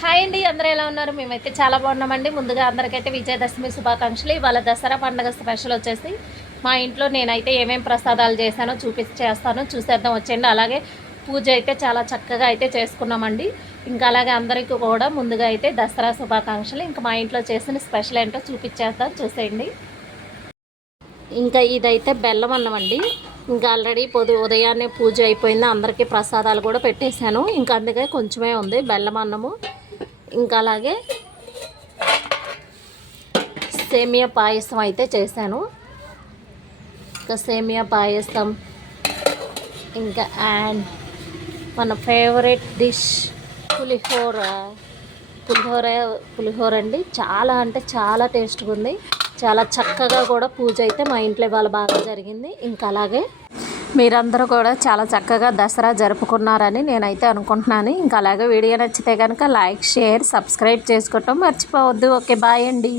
Hi అండి, అందరూ ఎలా ఉన్నారు? మేమైతే చాలా బాగున్నామండి. ముందుగా అందరికైతే విజయదశమి శుభాకాంక్షలు. ఇవాళ దసరా పండుగ స్పెషల్ వచ్చేసి మా ఇంట్లో నేనైతే ఏమేమి ప్రసాదాలు చేశానో చేస్తాను, చూసేద్దాం వచ్చేయండి. అలాగే పూజ అయితే చాలా చక్కగా అయితే చేసుకున్నామండి. ఇంకా అలాగే అందరికీ కూడా ముందుగా అయితే దసరా శుభాకాంక్షలు. ఇంకా మా ఇంట్లో చేసిన స్పెషల్ ఏంటో చూపించేద్దాం, చూసేయండి. ఇంకా ఇదైతే బెల్లం అన్నం అండి. ఇంకా ఆల్రెడీ ఉదయాన్నే పూజ అయిపోయింది, అందరికీ ప్రసాదాలు కూడా పెట్టేశాను. ఇంకా అందుకే కొంచెమే ఉంది బెల్లం అన్నము. ఇంకా అలాగే సేమియా పాయసం అయితే చేశాను. ఇంకా సేమియా పాయసం, ఇంకా అండ్ మన ఫేవరెట్ డిష్ పులిహోర పులిహోర అండి. చాలా అంటే చాలా టేస్ట్గా ఉంది. చాలా చక్కగా కూడా పూజ అయితే మా ఇంట్లో ఇవాళ బాగా జరిగింది. ఇంకా అలాగే మీరందరూ కూడా చాలా చక్కగా దసరా జరుపుకున్నారని నేనైతే అనుకుంటున్నాను. ఇంకా అలాగే వీడియో నచ్చితే కనుక లైక్, షేర్, సబ్స్క్రైబ్ చేసుకోవటం మర్చిపోవద్దు. ఓకే, బాయ్ అండి.